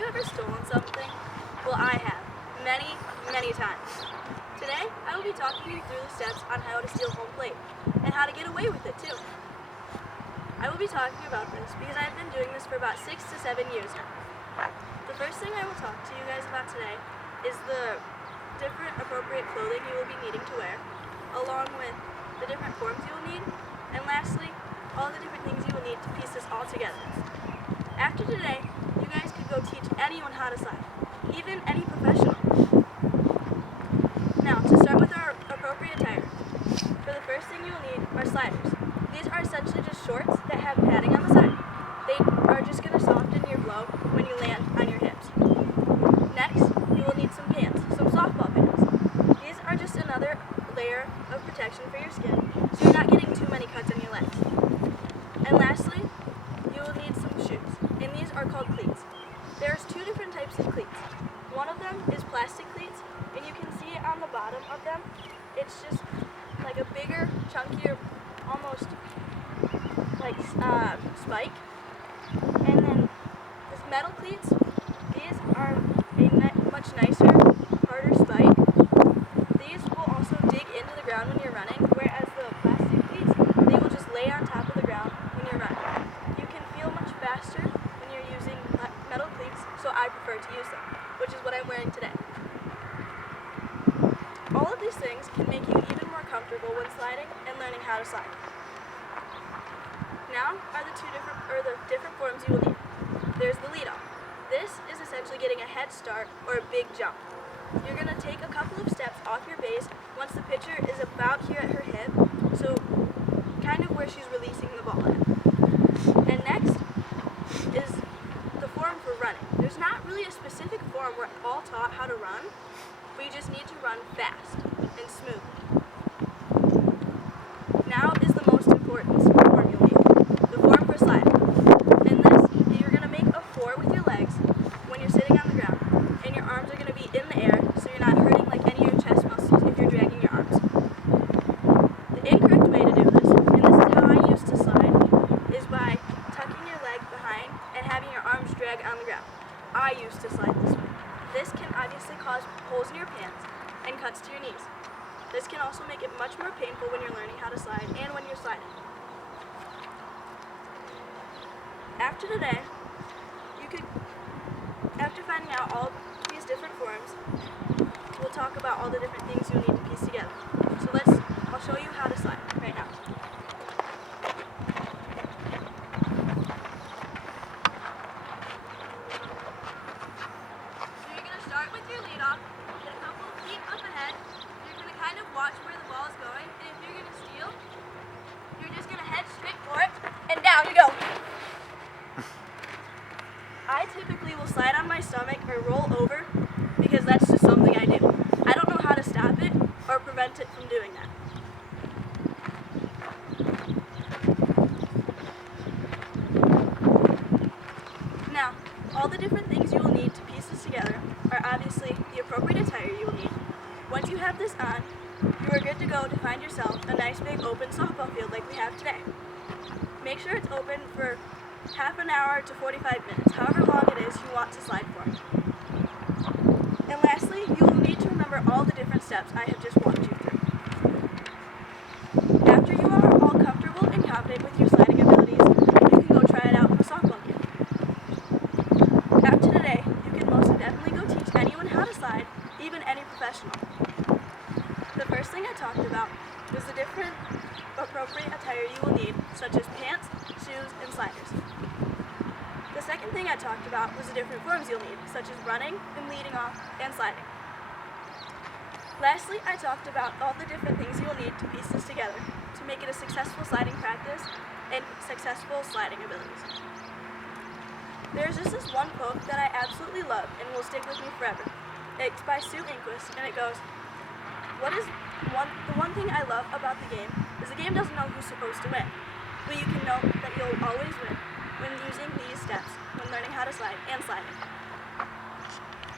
you ever stolen something? Well, I have. Many, many times. Today, I will be talking you through the steps on how to steal home plate, and how to get away with it too. I will be talking about this because I've been doing this for about 6 to 7 years now. The first thing I will talk to you guys about today is the different appropriate clothing you will be needing to wear, along with the different forms you will need, and lastly, all the different things you will need to piece this all together. After today, you guys could go teach anyone how to slide, even any professional. Now, to start with our appropriate attire, for the first thing you will need are sliders. These are essentially just shorts that have padding on the side. They are just going to soften your blow when you land on your hips. Next, you will need some pants, some softball pants. These are just another layer of protection for your skin, so you're not getting too many cuts on your legs. And lastly, you will need some shoes, and these are called cleats. There's two different types of cleats. One of them is plastic cleats, and you can see it on the bottom of them. It's just like a bigger, chunkier, almost like spike. And then these metal cleats, these are a much nicer, harder spike. These will also dig into the ground when you're running, whereas the plastic cleats, they will just lay on top of the ground when you're running. You can feel much faster when you're using metal cleats, so I prefer to use them, which is what I'm wearing today. All of these things can make you even more comfortable when sliding and learning how to slide. Now are the different forms you will need. There's the lead off. This is essentially getting a head start or a big jump. You're going to take a couple of steps off your base once the pitcher is about here at her hip, so kind of where she's releasing the ball at. And next is the form for running. There's not really a specific form we're all taught how to run, but you just need to run fast and smoothly. Now is the most important form you'll need, the form for sliding. In this, you're going to make a 4 with your legs when you're sitting on the ground, and your arms are going to be in the air, so you're not hurting like any of your chest muscles if you're dragging your arms. The incorrect way to do this, and this is how I used to slide, is by tucking your leg behind and having your arms drag on the ground. I used to slide this way. This can obviously cause holes in your pants and cuts to your knees. This can also make it much more painful when you're learning how to slide and when you're sliding. After today, after finding out all these different forms, we'll talk about all the different things you'll need to piece together. So I'll show you how to slide right now. So you're going to start with your lead off, get a couple of feet up ahead. You're going to kind of watch where the ball is going, and if you're going to steal, you're just going to head straight for it, and down you go. I typically will slide on my stomach or roll over because that's just something I do. I don't know how to stop it or prevent it from doing that. Now, all the different things you will need to piece this together are obviously the appropriate attire you will need. Once you have this on, you are good to go to find yourself a nice big open softball field like we have today. Make sure it's open for half an hour to 45 minutes, however long it is you want to slide for. And lastly, you will need to remember all the different steps I have just walked you through. After you are all comfortable and confident with your sliding abilities, you can go try it out in a softball game. After today, you can most definitely go teach anyone how to slide, even any professional. The first thing I talked about was the different appropriate attire you will need, such as pants, shoes, and sliders. The second thing I talked about was the different forms you'll need, such as running and leading off and sliding. Lastly, I talked about all the different things you'll need to piece this together to make it a successful sliding practice and successful sliding abilities. There's just this one quote that I absolutely love and will stick with me forever. It's by Sue Enquist, and it goes, the one thing I love about the game is the game doesn't know who's supposed to win, but you can know that you'll always win when using these steps when learning how to slide and sliding.